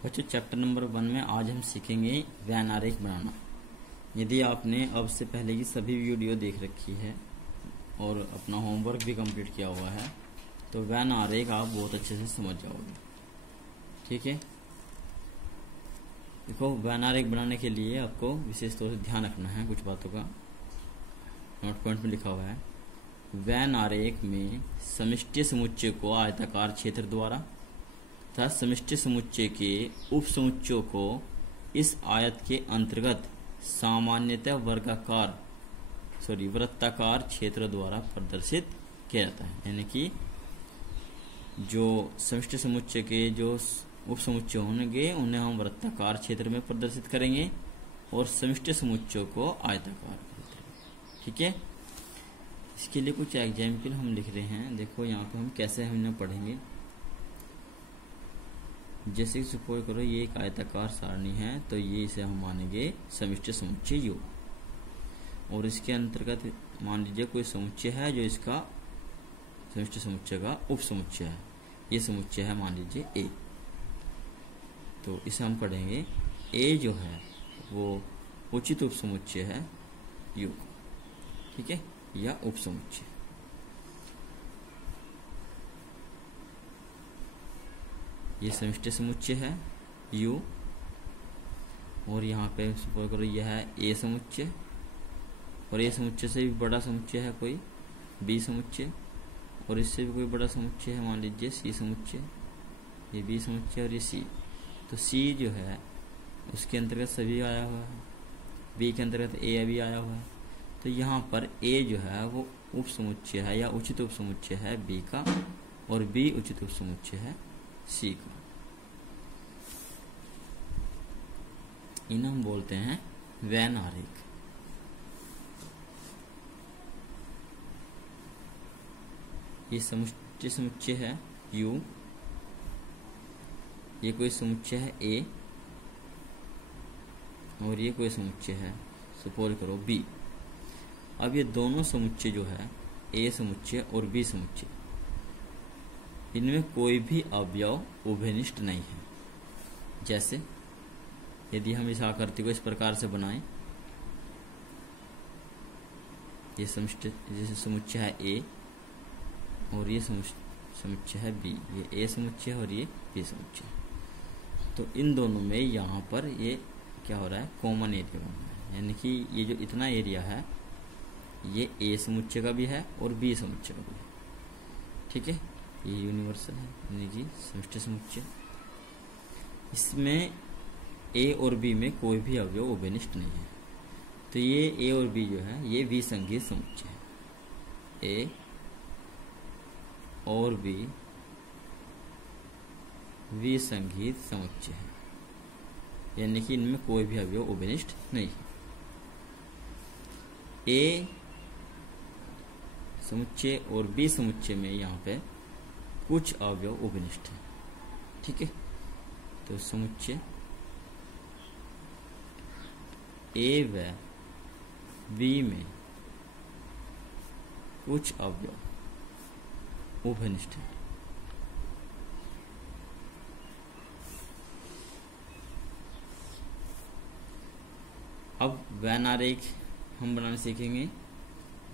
बच्चों chapter number 1 में आज हम सीखेंगे वैन आरेख बनाना। यदि आपने अब से पहले की सभी वीडियो देख रखी है और अपना होमवर्क भी कंप्लीट किया हुआ है तो वैन आरेख आप बहुत अच्छे से समझ जाओगे। ठीक है, देखो वैन आरेख बनाने के लिए आपको विशेष तौर से ध्यान रखना है कुछ बातों का। नोट पॉइंट में लिखा हुआ है, वैन आरेख में समष्टि समुच्चय को आयताकार क्षेत्र द्वारा तथा समष्टि समुच्चय के उप समुच्चयों को इस आयत के अंतर्गत सामान्यतः वृत्ताकार क्षेत्र द्वारा प्रदर्शित किया जाता है। यानी कि जो समष्टि समुच्चय के जो उप समुच्चय होंगे उन्हें हम वृत्ताकार क्षेत्र में प्रदर्शित करेंगे और समष्टि समुच्चयों को आयताकार क्षेत्र में। ठीक है, इसके लिए कुछ एग्जाम्पल हम लिख रहे हैं। देखो यहाँ पे हम कैसे हम पढ़ेंगे। जैसे सपोज करो ये एक आयताकार सारणी है तो ये इसे हम मानेंगे समष्टि समुच्चय यू, और इसके अंतर्गत मान लीजिए कोई समुच्चय है जो इसका समष्टि समुच्चय का उप समुच्चय है। ये समुच्चय है मान लीजिए ए, तो इसे हम पढ़ेंगे ए जो है वो उचित उप समुच्चय है यू। ठीक है, या उप समुच्चय। ये समष्टि समुच्चय है U और यहाँ पे सपोज करो यह है A समुच्चय और A समुच्चय से भी बड़ा समुच्चय है कोई B समुच्चय और इससे भी कोई बड़ा समुच्चय है मान लीजिए C समुच्चय। ये B समुच्चय और ये C, तो C जो है उसके अंतर्गत सभी आया हुआ है, B के अंतर्गत A भी आया हुआ है। तो यहाँ पर A जो है वो उप समुच्चय है या उचित उप समुच्चय है B का और B उचित उप समुच्चय है C का। इन्हें हम बोलते हैं वैन आरेख। ये समष्टि समुच्चय है U, ये कोई समुच्चय है A और ये कोई समुच्चय है सपोज करो B। अब ये दोनों समुच्चय जो है A समुच्चय और B समुच्चय, इनमें कोई भी अवयव उभयनिष्ठ नहीं है। जैसे यदि हम इस आकृति को इस प्रकार से बनाएं, ये समष्टि जैसे समुच्चय है A और ये समुच्चय है B, ये A समुच्चय है और ये B समुच्चय, तो इन दोनों में यहाँ पर ये क्या हो रहा है, कॉमन एरिया बन रहा है। यानी कि ये जो इतना एरिया है ये A समुच्चय का भी है और B समुच्चय का भी है। ठीक है, ये यूनिवर्सल है यानी कि समष्टि समुच्चय। इसमें A और B में कोई भी अवयव उभयनिष्ठ नहीं है, तो ये A और B जो है ये विसंगत समुच्चय है। A और B विसंगत समुच्चय है, यानी कि इनमें कोई भी अवयव उभयनिष्ठ नहीं है। A समुच्चय और B समुच्चय में यहाँ पे कुछ अवयव उभयनिष्ठ है। ठीक है, तो समुच्चय A व B में कुछ अवयव उभयनिष्ठ है। अब वैन आरेख हम बनाना सीखेंगे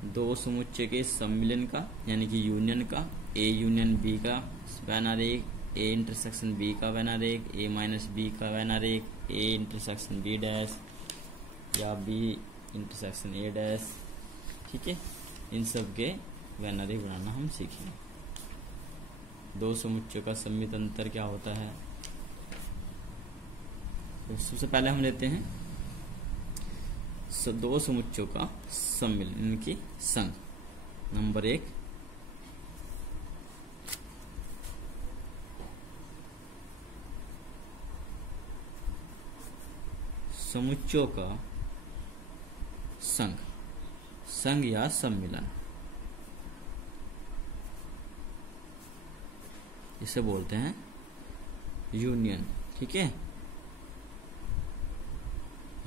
दो समुच्चय के सम्मिलन का, यानी कि यूनियन का। A यूनियन B का वैन आरेख, A इंटरसेक्शन B का वैन आरेख, A माइनस B का वैन आरेख, A इंटरसेक्शन B डैश या B इंटरसेक्शन A डैश। ठीक है, इन सब के वैन आरेख बनाना हम सीखेंगे। दो समुच्चयों का सम्मिलित अंतर क्या होता है, तो सबसे पहले हम लेते हैं दो समुच्चयों का सम्मिलन, इनकी संघ। नंबर 1, समुच्चयों का संघ, संघ या सम्मिलन, इसे बोलते हैं यूनियन। ठीक है,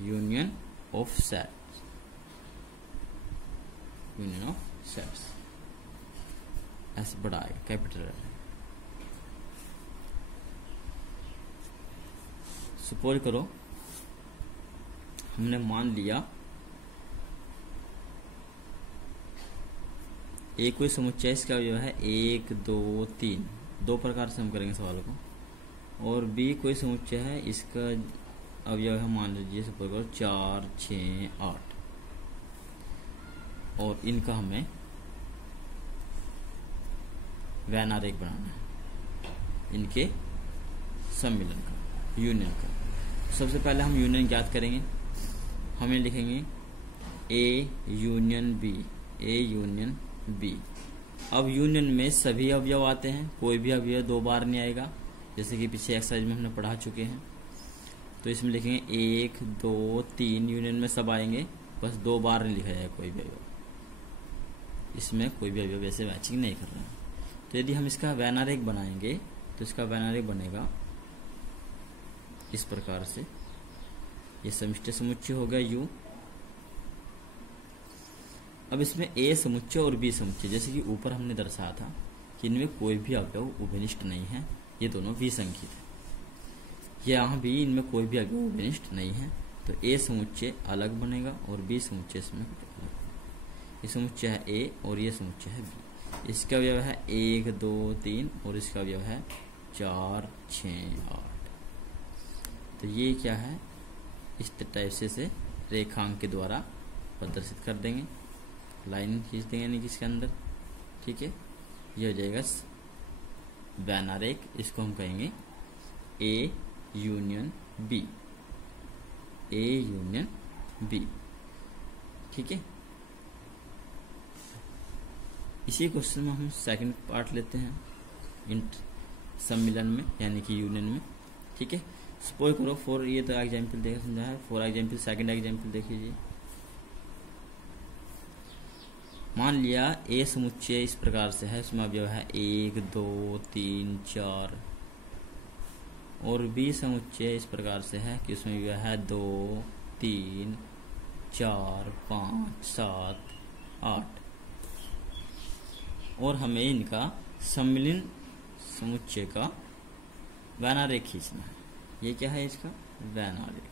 union of sets, union of sets, S बड़ा है कैपिटल है। सपोज करो हमने मान लिया एक कोई समुच्चय, इसका अवयव है 1 2 3, दो प्रकार से हम करेंगे सवाल को। और बी कोई समुच्चय है, इसका अवयव है मान लीजिए सपोज करो 4 6 8, और इनका हमें वैन आरेख बनाना है, इनके सम्मिलन का, यूनियन का। सबसे पहले हम यूनियन ज्ञात करेंगे। हमें लिखेंगे A union B, A union B. अब यूनियन में सभी अवयव आते हैं, कोई भी अवयव दो बार नहीं आएगा, जैसे कि पीछे एक्सरसाइज में हमने पढ़ा चुके हैं। तो इसमें लिखेंगे 1 2 3, यूनियन में सब आएंगे, बस दो बार नहीं लिखा जाएगा कोई भी अवयव, इसमें कोई भी अवयव ऐसे मैचिंग नहीं कर रहे हैं। तो यदि हम इसका वैन आरेख बनाएंगे तो इसका वैन आरेख बनेगा इस प्रकार से। ये समिष्टि समुच्चय हो गया यू। अब इसमें ए समुच्चय और बी समुच्चय, जैसे कि ऊपर हमने दर्शाया था कि इनमें कोई भी अवयव उभयनिष्ठ नहीं है, ये दोनों विसंख्यित है। यहाँ भी इनमें कोई भी अवयव उभयनिष्ठ नहीं है, तो ए समुच्चय अलग बनेगा और बी समुच्चय इसमें अलग। ये समुच्चय है ए और ये समुच्चय है बी। इसका अवयव है 1 2 3 और इसका अवयव है 4 6 8। तो ये क्या है, इस टाइप से रेखांक के द्वारा प्रदर्शित कर देंगे, लाइन खींच देंगे यानी कि इसके अंदर। ठीक है, ये हो जाएगा वैन आरेख। इसको हम कहेंगे A union B, A union B. ठीक है, इसी क्वेश्चन में हम सेकंड पार्ट लेते हैं सम्मिलन में, यानी कि यूनियन में। ठीक है, सपोज करो फॉर, ये तो एग्जाम्पल देखा समझा है। फॉर एग्जाम्पल सेकंड एग्जाम्पल देख लीजिए। मान लिया ए समुच्चय इस प्रकार से है, उसमें अवयव है 1 2 3 4, और बी समुच्चय इस प्रकार से है कि उसमें अवयव है 2 3 4 5 7 8, और हमें इनका सम्मिलन समुच्चय का वैन आरेख खींचना है। ये क्या है, इसका वैन आरेख,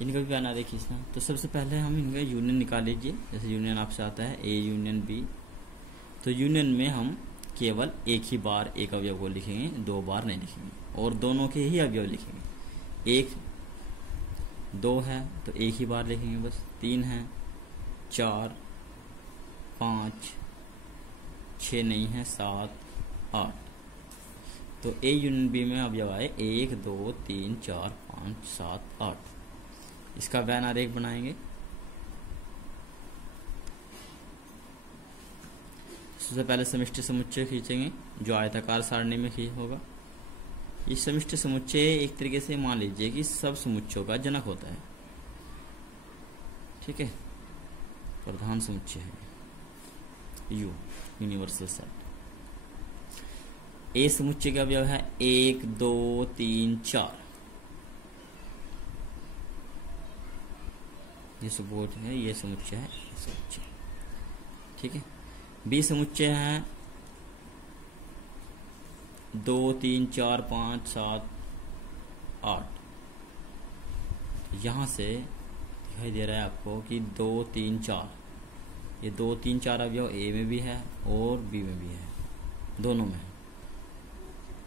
इनका भी वैन आरेख खींचना। तो सबसे पहले हम इनका यूनियन निकाल लीजिए। जैसे यूनियन आपसे आता है ए यूनियन बी, तो यूनियन में हम केवल एक ही बार एक अवयव को लिखेंगे, दो बार नहीं लिखेंगे, और दोनों के ही अवयव लिखेंगे। 1 2 है तो एक ही बार लिखेंगे बस, 3 है 4 5 6 नहीं है 7 8। तो ए यूनियन बी में अवयव आए 1 2 3 4 5 7 8। इसका वैन आरेख बनाएंगे। सबसे पहले समिष्टि समुच्चय खींचेंगे जो आयताकार सारणी में होगा। ये समिष्टि समुच्चय एक तरीके से मान लीजिए कि सब समुच्चयों का जनक होता है। ठीक है, प्रधान समुच्चय है यू, यूनिवर्सल सेट। ए समुच्चय का अवयव है 1 2 3 4। ये सपोज है, ये समुच्चय है, ये समुच्चय। ठीक है, बी समुच्चय है 2 3 4 5 7 8। यहां से दिखाई दे रहा है आपको कि 2 3 4, ये 2 3 4 अवयव ए में भी है और बी में भी है, दोनों में।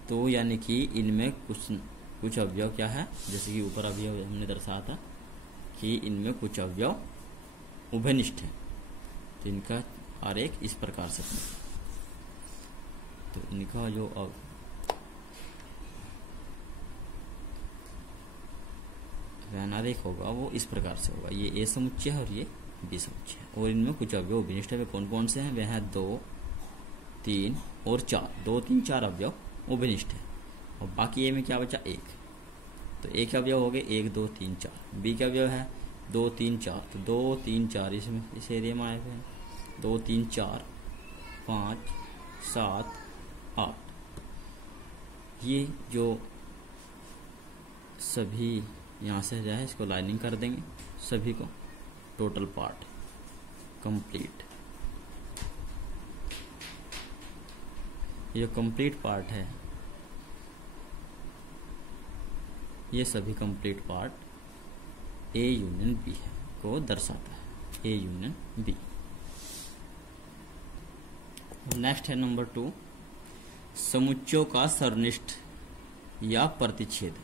तो यानी कि इनमें कुछ अवयव क्या है, जैसे कि ऊपर अवयव हमने दर्शाया था कि इनमें कुछ अवयव उभयनिष्ठ है। तो इनका आरेख इस प्रकार से, तो इनका जो वैन आरेख होगा वो इस प्रकार से होगा। ये ए समुच्चय है और ये बी समुच्चय है, और इनमें कुछ अवयव उभयनिष्ठ है। वे कौन कौन से हैं? वे हैं 2 3 और 4। 2 3 4 अवयव उभयनिष्ठ है, और बाकी ए में क्या बचा? 1। तो ए के अवयव हो गए 1 2 3 4। बी के अवयव है 2 3 4, तो 2 3 4 इसमें इस एरिया में आए हुए हैं। 2 3 4 5 7 8। ये जो सभी यहाँ से जाए इसको लाइनिंग कर देंगे सभी को, टोटल पार्ट कंप्लीट। ये जो कंप्लीट पार्ट है ये सभी complete part A union B है को दर्शाता है, ए यूनियन बी। नेक्स्ट है नंबर 2, समुच्चयों का सरनिष्ठ या प्रतिच्छेद।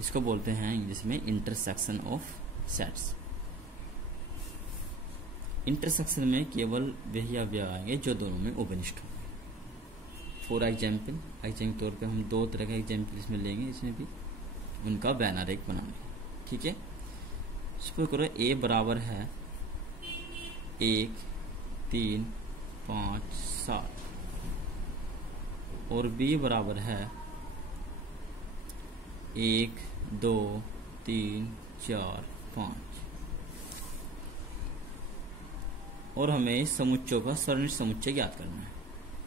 इसको बोलते हैं इंग्लिश में इंटरसेक्शन ऑफ सेट्स। इंटरसेक्शन में केवल वही अवयव आएंगे जो दोनों में उभयनिष्ठ होंगे। फॉर एग्जाम्पल तौर पे हम 2 तरह का एग्जाम्पल इसमें लेंगे, इसमें भी उनका बैनर बनाना है, ठीक है। सपोज करो ए बराबर है 1, 3, 5, 7 और बी बराबर है 1, 2, 3, 4, 5 और हमें समुच्चयों का सरनिष्ठ समुच्चय ज्ञात करना है,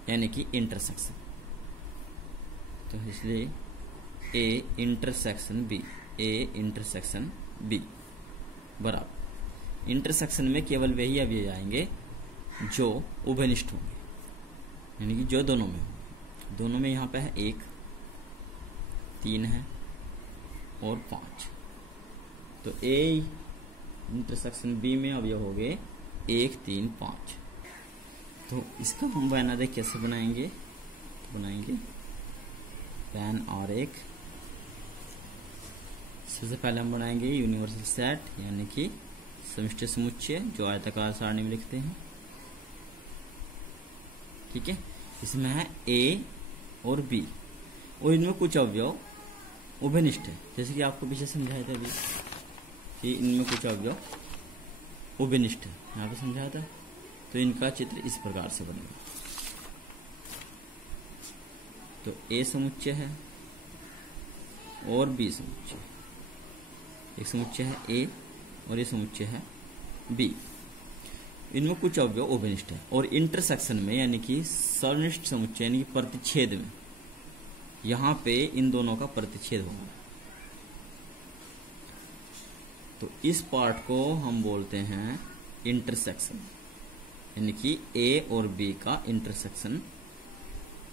यानी कि इंटरसेक्शन। तो इसलिए ए इंटरसेक्शन बी बराबर, इंटरसेक्शन में केवल वही अवयव आएंगे जो उभयनिष्ठ होंगे, यानी कि जो दोनों में होंगे। दोनों में यहाँ पे है 1, 3 है और 5। तो ए इंटरसेक्शन बी में अवयव हो गए 1, 3, 5। तो इसका हम बैनर कैसे बनाएंगे? बनाएंगे पैन आरेख। सबसे पहले हम बनाएंगे यूनिवर्सल सेट, यानी कि समष्टि समुच्चय, जो आयताकार सारणी में लिखते हैं, ठीक है। इसमें है ए और बी और इनमें कुछ अवयव उभयनिष्ठ है, जैसे कि आपको पीछे समझाया था अभी कि इनमें कुछ अवयव उभयनिष्ठ है, यहाँ पे समझाया था। तो इनका चित्र इस प्रकार से बनेगा। तो ए समुच्चय है और बी समुच्चय, एक समुच्चय है ए और ये समुच्चय है बी। इनमें कुछ अवयव उभयनिष्ठ है और इंटरसेक्शन में, यानी कि सरनिष्ठ समुच्चय यानी कि प्रतिच्छेद में, यहां पे इन दोनों का प्रतिच्छेद होगा। तो इस पार्ट को हम बोलते हैं इंटरसेक्शन, यानी कि ए और बी का इंटरसेक्शन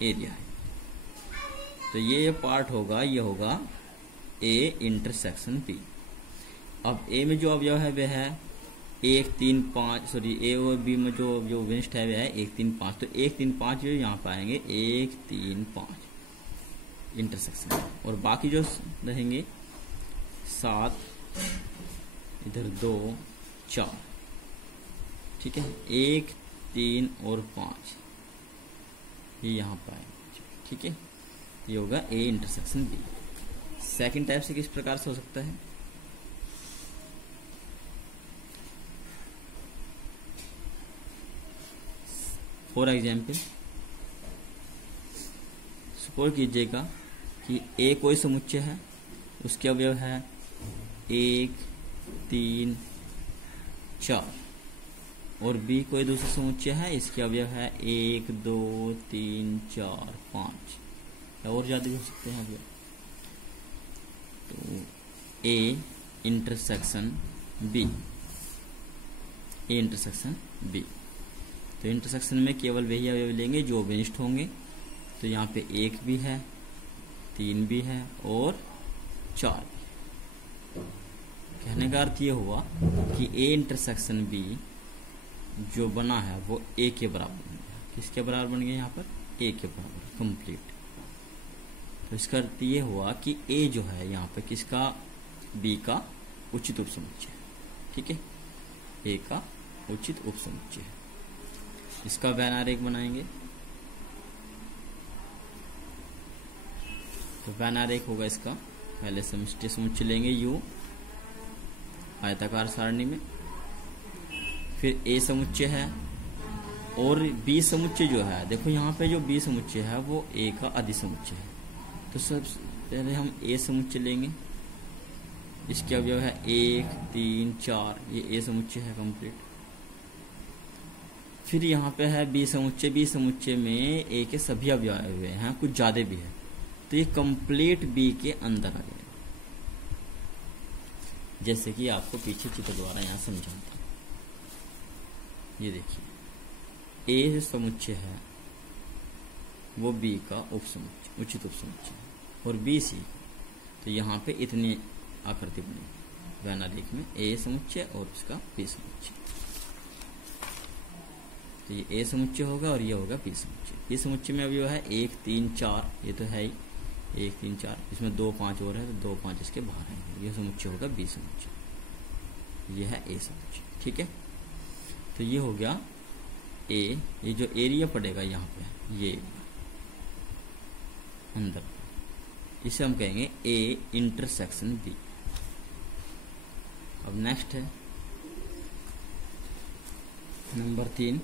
एरिया है। तो ये पार्ट होगा, ये होगा ए इंटरसेक्शन बी। अब ए में जो अवयव है वह है 1, 3, 5, सॉरी ए और बी में जो उभयनिष्ठ है वह है 1, 3, 5। तो 1, 3, 5 जो यहाँ पे आएंगे 1, 3, 5 इंटरसेक्शन, और बाकी जो रहेंगे 7, इधर 2, 4, ठीक है। 1, 3 और 5 ये यहाँ पर आएंगे, ठीक है। ये होगा A intersection B. Second type से किस प्रकार से हो सकता है? फॉर एग्जाम्पल सपोज कीजिएगा कि ए कोई समुच्चय है, उसके अवयव है 1, 3, 4 और बी कोई दूसरा समुच्चय है, इसके अवयव है 1, 2, 3, 4, 5 या और ज्यादा भी हो सकते हैं अवयव। तो A intersection B, A intersection B. तो इंटरसेक्शन में केवल वही अवयव लेंगे जो उभयनिष्ठ होंगे। तो यहाँ पे 1 भी है, 3 भी है और 4 भी। कहने का अर्थ ये हुआ कि ए इंटरसेक्शन बी जो बना है वो ए के बराबर बन गया। किसके बराबर बन गया? यहाँ पर ए के बराबर, कंप्लीट। तो इसका अर्थ ये हुआ कि ए जो है यहाँ पे किसका? बी का उचित उपसमुच्चय, ठीक है। ए का उचित उपसमुच्चय है। इसका बैन आरेख बनाएंगे। तो बैन आरेख होगा इसका, पहले समष्टि समुच्चय लेंगे यू आयताकार सारणी में, फिर ए समुच्चय है और बी समुच्चय जो है, देखो यहाँ पे जो बी समुच्चय है वो ए का अधिसमुच्चय है। तो सबसे पहले हम ए समुच्चय लेंगे, इसके अवयव है 1, 3, 4, ये ए समुच्चय है कंप्लीट। फिर यहाँ पे है बी समुच्चय, बी समुच्चय में ए के सभी अवयव आए हुए हैं, कुछ ज्यादा भी है, तो ये कंप्लीट बी के अंदर आ गया, जैसे कि आपको पीछे चित्र द्वारा यहाँ समझाता हूं। ये देखिए ए जो समुच्चय है वो बी का उपसमुच्चय, उचित उपसमुच्चय है, और बी सी, तो यहाँ पे इतनी आकृति बनेगी वैनारिक में, ए समुच्चय और इसका पी समुच्चय। तो ये ए समुच्चय होगा और ये होगा पी समुच्चय। पी समुच्चय में अवयव है 1 3 4, ये तो है ही 1 3 4, इसमें 2 5 और है तो 2 5 इसके बाहर है, ये समुच्चय होगा बी समुच्चय, ये है ए समुच्चय। ठीक है, तो ये हो गया ए, ये जो एरिया पड़ेगा यहाँ पे ये अंदर, इसे हम कहेंगे ए इंटरसेक्शन बी। अब नेक्स्ट है नंबर 3,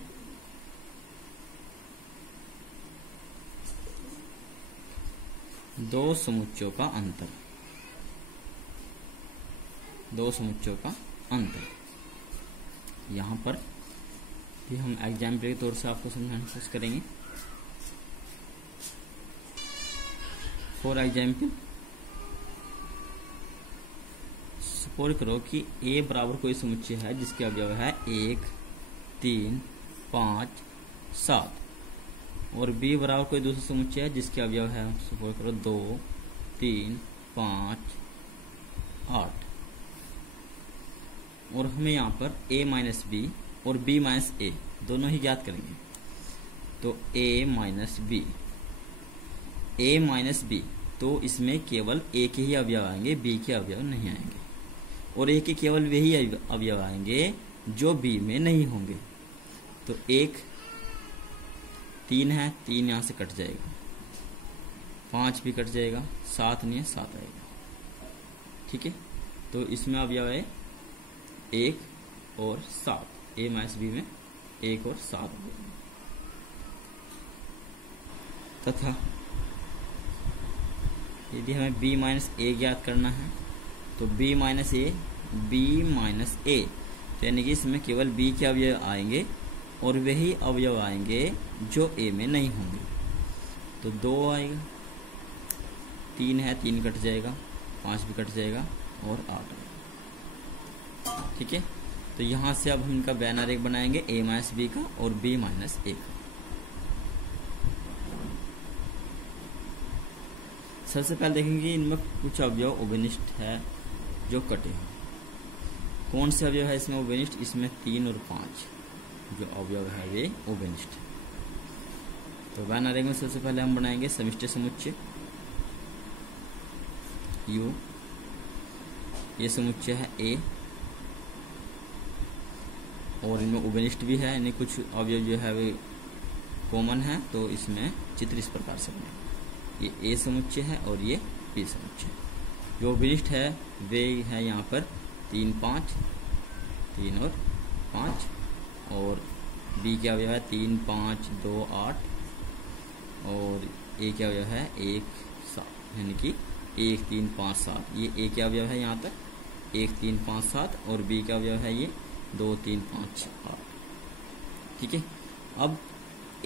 दो समुच्चयों का अंतर। दो समुच्चयों का अंतर, यहां पर भी हम एग्जाम्पल के तौर से आपको समझाने की कोशिश करेंगे। फॉर एग्जाम्पल, सपोज करो कि ए बराबर कोई समुच्चय है जिसके अवयव है 1 3 5 7, और बी बराबर कोई दूसरा समुच्चय है जिसके अवयव है सपोज करो 2 3 5 8, और हमें यहाँ पर a माइनस बी और b माइनस ए दोनों ही ज्ञात करेंगे। तो a minus B, a minus B, तो इसमें केवल a के ही अवयव आएंगे, b के अवयव नहीं आएंगे, और a के केवल वही अवयव आएंगे जो b में नहीं होंगे। तो 1 3 है, 3 यहाँ से कट जाएगा, 5 भी कट जाएगा, 7 नहीं है 7 आएगा। ठीक है, तो इसमें अवयव है 1 और 7, a माइनस बी में 1 और 7। तथा यदि हमें b माइनस ए ज्ञात करना है तो b माइनस ए, b माइनस ए, यानी कि इसमें केवल b के अवयव आएंगे और वही अवयव आएंगे जो a में नहीं होंगे। तो 2 आएगा, 3 है 3 कट जाएगा, 5 भी कट जाएगा और 8 आएगा। ठीक है, तो यहां से अब हम इनका वैनारिक बनाएंगे a माइनस बी का और b माइनस ए का। सबसे पहले देखेंगे इनमें कुछ अवयव उभयनिष्ठ है जो कटे हैं। कौन से अवयव है इसमें उभयनिष्ठ? इसमें 3 और 5 जो अवयव है वे उभयनिष्ठ है। तो वैनारिक में सबसे पहले हम बनाएंगे समिष्टि समुच्चय U, ये समुच्चय है A, और इनमें उभयनिष्ठ भी है, यानी कुछ अवयव जो है वे कॉमन है। तो इसमें चित्र इस प्रकार से बनेगा, ये A समुच्चय है और ये P समुच्चय। जो उभयनिष्ठ है वे है यहाँ पर 3 5, 3 और 5, और B के अवयव है 3 5 2 8, और A के अवयव है 1 7, यानी कि 1 3 5 7। ये A के अवयव है यहाँ तक 1 3 5 7, और B का अवयव है ये 2 3 5 8। ठीक है, अब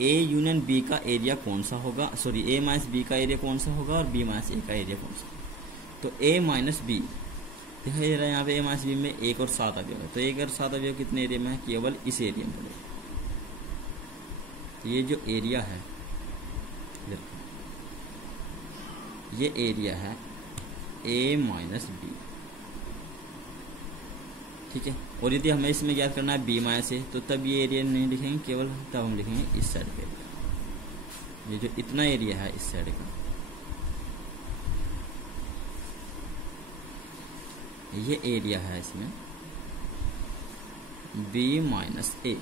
A यूनियन B का एरिया कौन सा होगा, सॉरी A माइनस B का एरिया कौन सा होगा और B माइनस A का एरिया कौन सा? तो A माइनस B दिखाई दे रहा है यहाँ पे, A माइनस B में 1 और 7 अवयव है। तो 1 और 7 अवयव कितने एरिया में है? केवल इस एरिया में पड़ेगा। तो ये जो एरिया है, ये एरिया है A माइनस B। ठीक है, और यदि हमें इसमें ज्ञात करना है B माइनस A, तो तब ये एरिया नहीं लिखेंगे, केवल तब हम लिखेंगे इस साइड का एरिया। ये जो इतना एरिया है इस साइड का, ये एरिया है इसमें B minus A,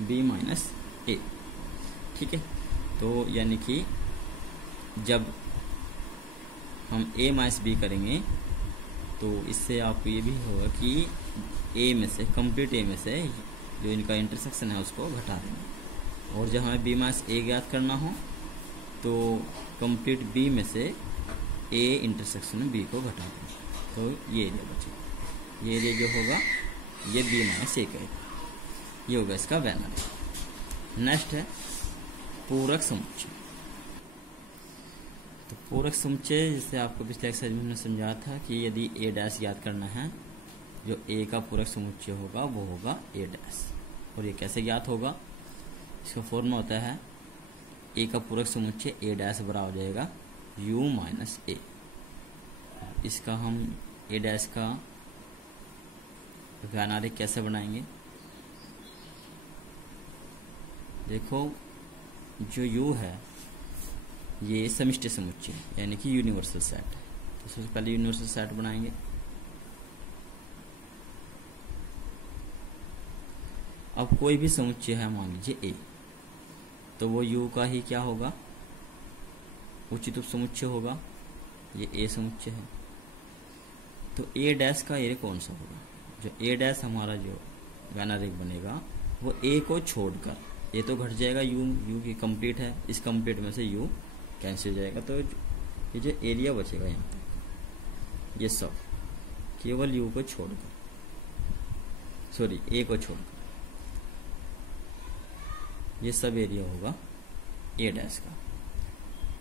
B minus A। ठीक है, तो यानी कि जब हम A माइनस B करेंगे तो इससे आपको ये भी होगा कि A में से, कंप्लीट A में से जो इनका इंटरसेक्शन है उसको घटा देंगे, और जब हमें B माइनस A ज्ञात करना हो तो कंप्लीट B में से A इंटरसेक्शन B को घटा देंगे। तो ये एरिया बचेगा, ये एरिया जो होगा ये B माइनस A का एरिया, ये होगा इसका वैनारिक। नेक्स्ट है पूरक समुच्चय। तो पूरक समुच्चय जैसे आपको पिछले एक्सरसाइज में हमने समझाया था कि यदि A डैश याद करना है, जो A का पूरक समुच्चय होगा वो होगा A डैश। और ये कैसे ज्ञात होगा? इसका फॉर्मूला होता है A का पूरक समुच्चय A डैश बराबर हो जाएगा U माइनस A। इसका हम ए डैश का वैन आरेख कैसे बनाएंगे? देखो, जो यू है ये समिष्टि समुच्चय यानी कि यूनिवर्सल सेट है। तो सबसे पहले यूनिवर्सल सेट बनाएंगे। अब कोई भी समुच्चय है, मान लीजिए ए, तो वो यू का ही क्या होगा? उचित उप समुच्चय होगा। ये ए समुच्चय है, तो ए डैश का एरिया कौन सा होगा? जो ए डैश हमारा जो वैन आरेख बनेगा वो ए को छोड़कर, ये तो घट जाएगा, यू की कंप्लीट है, इस कंप्लीट में से यू कैंसिल हो जाएगा, तो ये जो एरिया बचेगा यहाँ पे, ये सब केवल यू को छोड़कर, सॉरी ए को छोड़कर, ये सब एरिया होगा ए डैश का।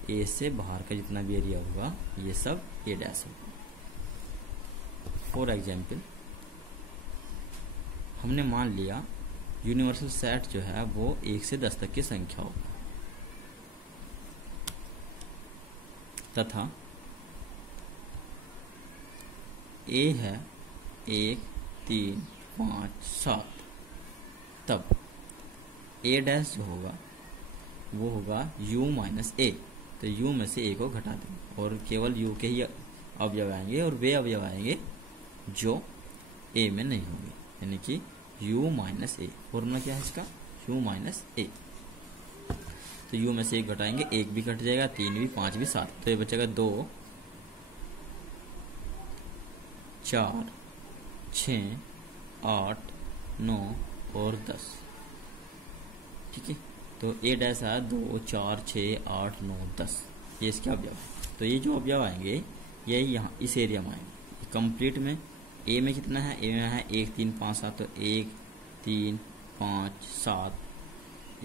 ए से बाहर का जितना भी एरिया होगा ये सब ए डैश होगा। फॉर एग्जाम्पल, हमने मान लिया यूनिवर्सल सेट जो है वो 1 से 10 तक की संख्या होगा, तथा ए है 1, 3, 5, 7, तब ए डैश जो होगा वो होगा u माइनस ए। तो u में से a को घटा देंगे और केवल u के ही अवयव आएंगे और वे अवयव आएंगे जो a में नहीं होंगे, यानी कि u माइनस ए। फॉर्मूला क्या है इसका? u माइनस ए। तो u में से 1 घटाएंगे, 1 भी घट जाएगा, 3 भी, 5 भी, 7, तो ये बचेगा 2, 4, 6, 8, 9 और 10। ठीक है, तो ए डैश है 2, 4, 6, 8, 9, 10, ये इसके अवयव है। तो ये जो अवयव आएंगे ये यहाँ इस एरिया में आएंगे। कंप्लीट में ए में कितना है? ए में है 1, 3, 5, 7, तो 1, 3, 5, 7,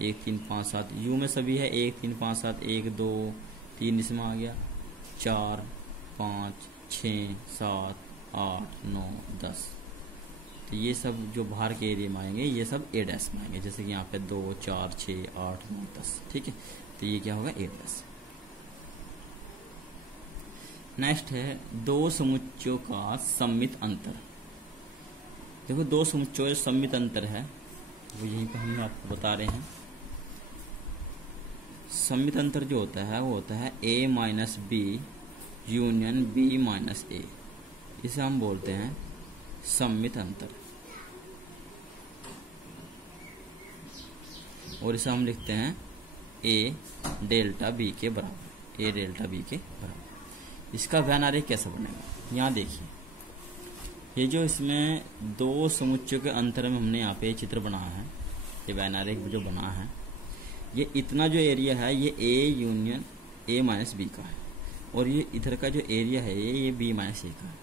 1, 3, 5, 7, यू में सभी है 1, 3, 5, 7, 1, 2, 3 इसमें आ गया, 4, 5, 6, 7, 8, 9, 10। तो ये सब जो बाहर के एरिया में आएंगे ये सब ए डैश में आएंगे, जैसे कि यहाँ पे 2, 4, 6, 8, 9, 10। ठीक है, तो ये क्या होगा? ए डैश। नेक्स्ट है दो समुच्चयों का सम्मित अंतर। देखो, दो समुच्चयों का सम्मित अंतर है वो यहीं पर हम आपको बता रहे हैं। सम्मित अंतर जो होता है वो होता है a minus B union b minus A. इसे हम बोलते हैं सम्मित अंतर, और इसे हम लिखते हैं a डेल्टा b के बराबर, a डेल्टा b के बराबर। इसका वैन आरेख कैसा बनेगा? यहाँ देखिए, ये जो इसमें दो समुच्चयों के अंतर में हमने यहाँ पे चित्र बनाया है, ये वैन आरेख जो बना है, ये इतना जो एरिया है ये a union a minus B का है, और ये इधर का जो एरिया है ये b माइनस ए का है।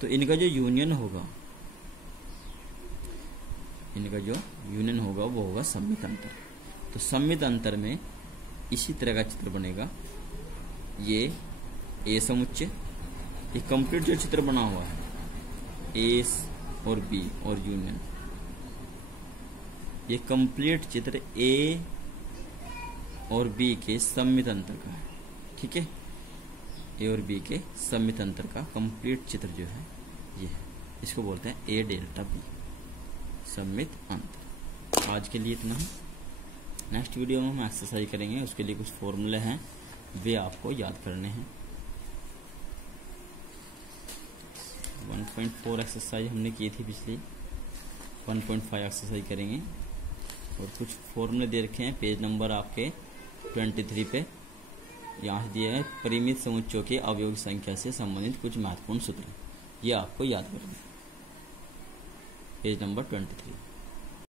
तो इनका जो यूनियन होगा, वो होगा सम्मित अंतर। तो सम्मित अंतर में इसी तरह का चित्र बनेगा। ये ए समुच्चय, ये कंप्लीट जो चित्र बना हुआ है ए और बी और यूनियन, ये कंप्लीट चित्र ए और बी के सम्मित अंतर का है। ठीक है, ए और बी के सम्मित अंतर का कंप्लीट चित्र जो है ये है, इसको बोलते हैं ए डेल्टा बी सम्मित अंतर। आज के लिए इतना ही। नेक्स्ट वीडियो में हम एक्सरसाइज करेंगे, उसके लिए कुछ फॉर्मूले हैं वे आपको याद करने हैं। 1.4 एक्सरसाइज हमने की थी पिछली, 1.5 एक्सरसाइज करेंगे, और कुछ फॉर्मूले दे रखे हैं पेज नंबर आपके 23 पे। यहाँ दिए हैं परिमित समुच्चयों के अवयव संख्या से संबंधित कुछ महत्वपूर्ण सूत्र, ये आपको याद करना है, पेज नंबर 23।